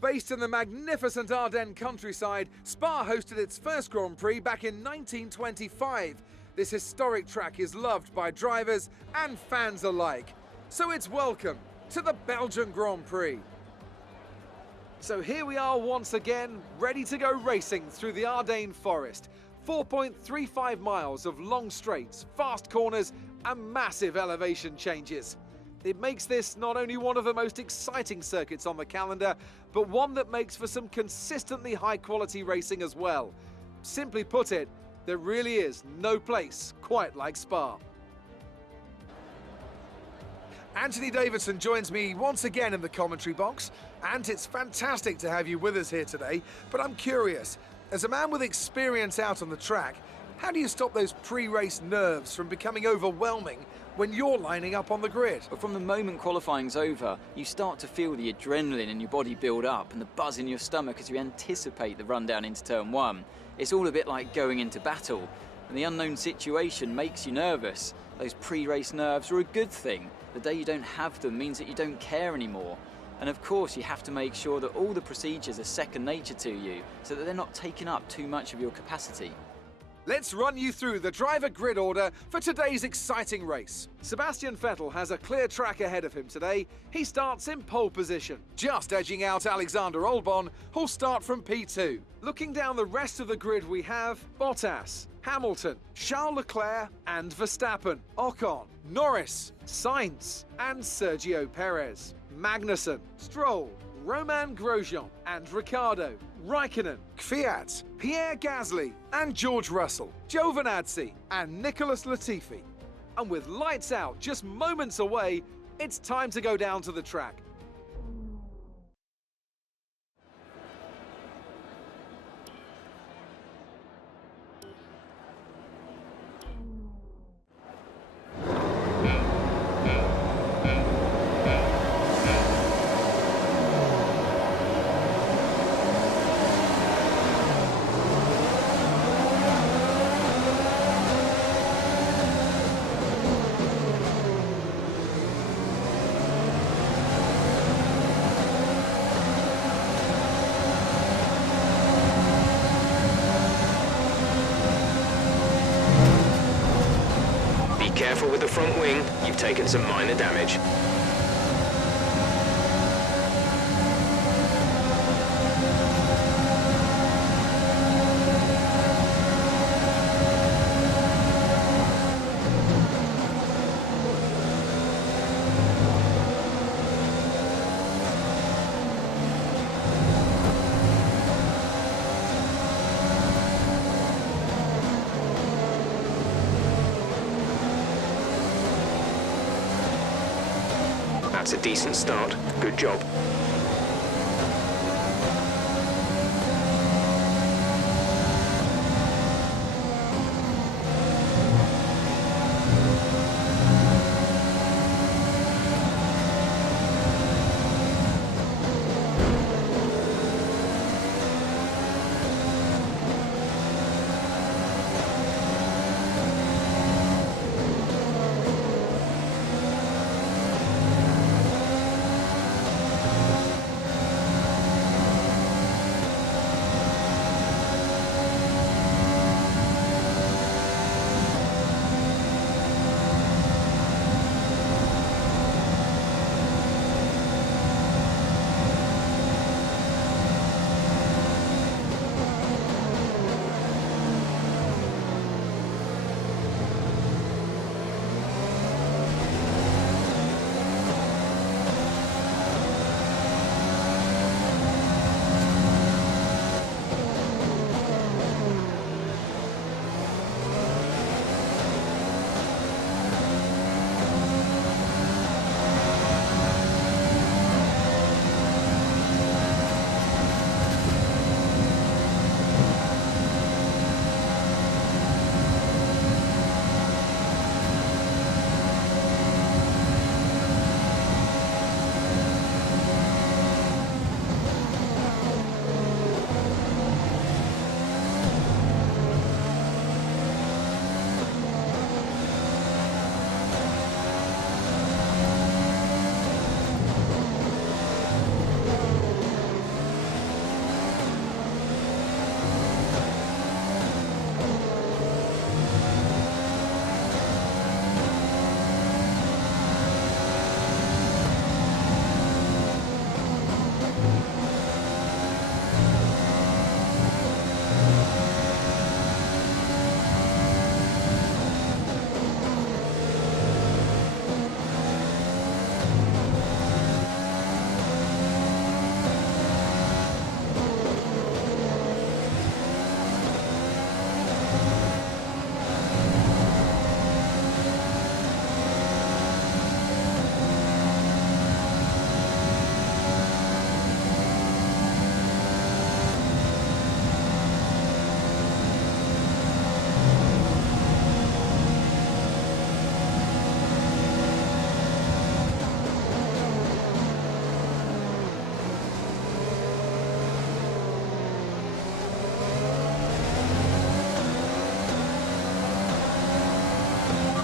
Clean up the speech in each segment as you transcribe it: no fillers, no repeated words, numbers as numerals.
Based in the magnificent Ardennes countryside, Spa hosted its first Grand Prix back in 1925. This historic track is loved by drivers and fans alike. So it's welcome to the Belgian Grand Prix. So here we are once again, ready to go racing through the Ardennes forest. 4.35 miles of long straights, fast corners and massive elevation changes. It makes this not only one of the most exciting circuits on the calendar, but one that makes for some consistently high-quality racing as well. Simply put it, there really is no place quite like Spa. Anthony Davidson joins me once again in the commentary box, and it's fantastic to have you with us here today, but I'm curious, as a man with experience out on the track, how do you stop those pre-race nerves from becoming overwhelming when you're lining up on the grid? But from the moment qualifying's over, you start to feel the adrenaline in your body build up and the buzz in your stomach as you anticipate the run down into turn one. It's all a bit like going into battle, and the unknown situation makes you nervous. Those pre-race nerves are a good thing. The day you don't have them means that you don't care anymore. And of course, you have to make sure that all the procedures are second nature to you, so that they're not taking up too much of your capacity. Let's run you through the driver grid order for today's exciting race. Sebastian Vettel has a clear track ahead of him today. He starts in pole position, just edging out Alexander Albon, who'll start from P2. Looking down the rest of the grid, we have Bottas, Hamilton, Charles Leclerc and Verstappen, Ocon, Norris, Sainz and Sergio Perez, Magnussen, Stroll, Romain Grosjean and Ricciardo, Raikkonen, Kvyat, Pierre Gasly and George Russell, Giovinazzi and Nicholas Latifi. And with lights out just moments away, it's time to go down to the track. Careful with the front wing, you've taken some minor damage. That's a decent start. Good job.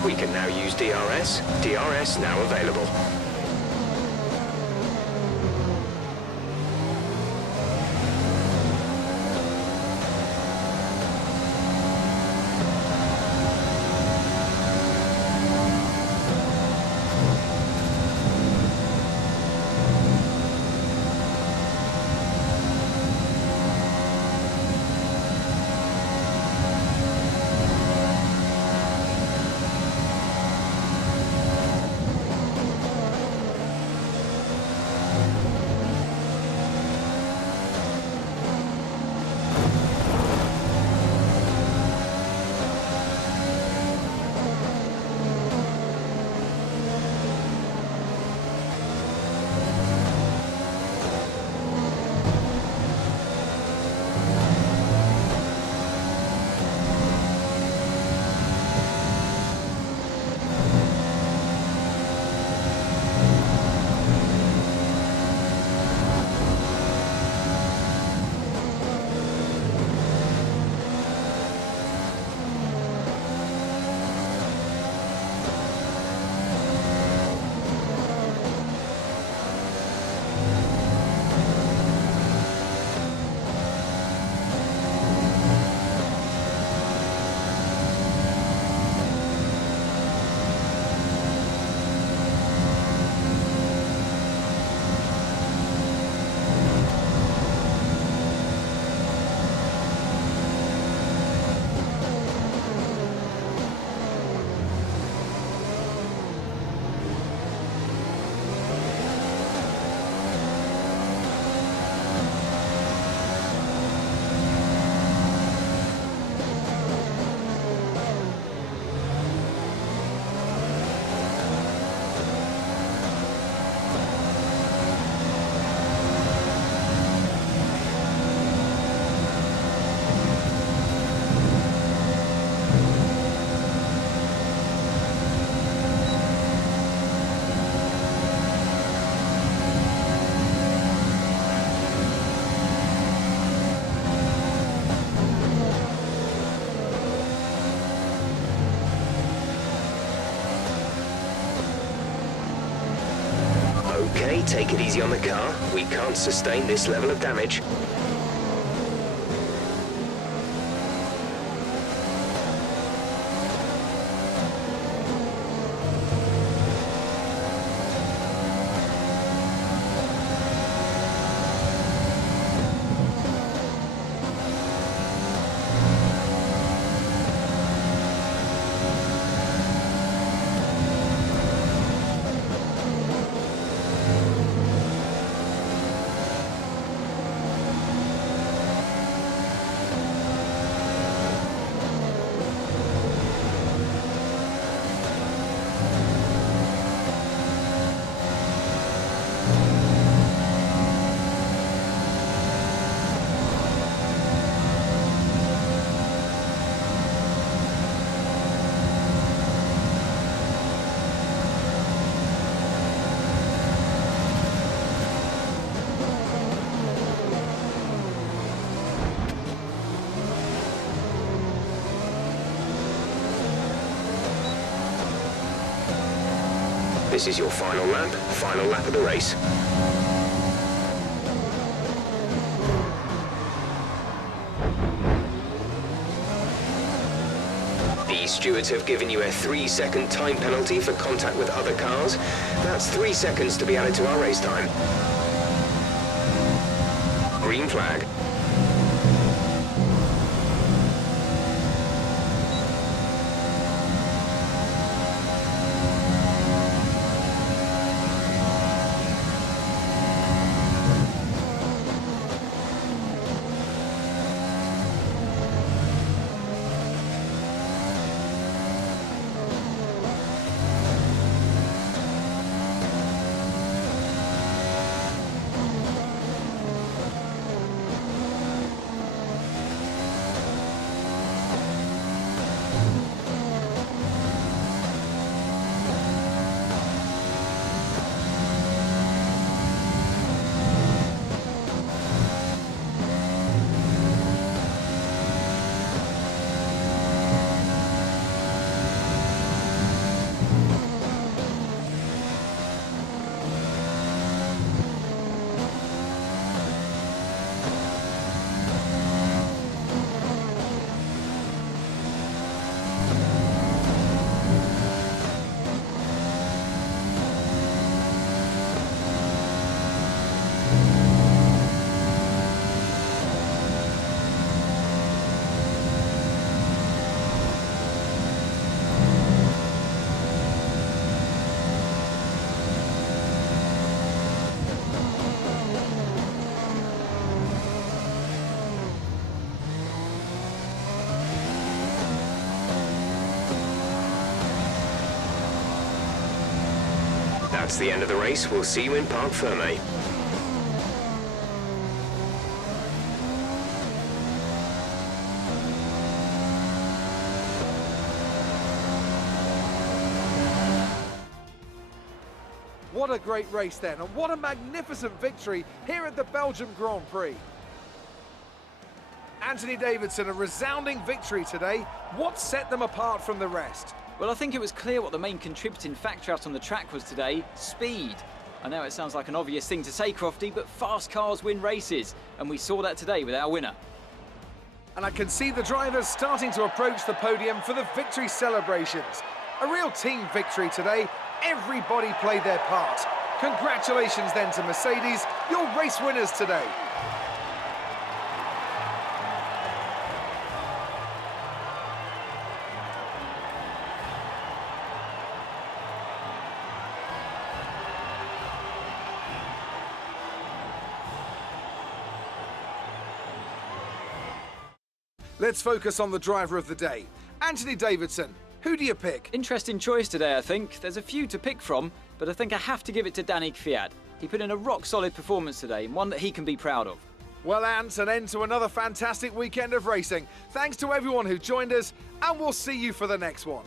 We can now use DRS. DRS now available. Okay, take it easy on the car. We can't sustain this level of damage. This is your final lap of the race. The stewards have given you a 3-second time penalty for contact with other cars. That's 3 seconds to be added to our race time. Green flag. That's the end of the race. We'll see you in Parc Fermé. What a great race then, and what a magnificent victory here at the Belgian Grand Prix. Anthony Davidson, a resounding victory today. What set them apart from the rest? Well, I think it was clear what the main contributing factor out on the track was today: speed. I know it sounds like an obvious thing to say, Crofty, but fast cars win races, and we saw that today with our winner. And I can see the drivers starting to approach the podium for the victory celebrations. A real team victory today. Everybody played their part. Congratulations then to Mercedes, your race winners today. Let's focus on the driver of the day, Anthony Davidson. Who do you pick? Interesting choice today, I think. There's a few to pick from, but I think I have to give it to Danny Kvyat. He put in a rock-solid performance today, and one that he can be proud of. Well, Ant, an end to another fantastic weekend of racing. Thanks to everyone who joined us, and we'll see you for the next one.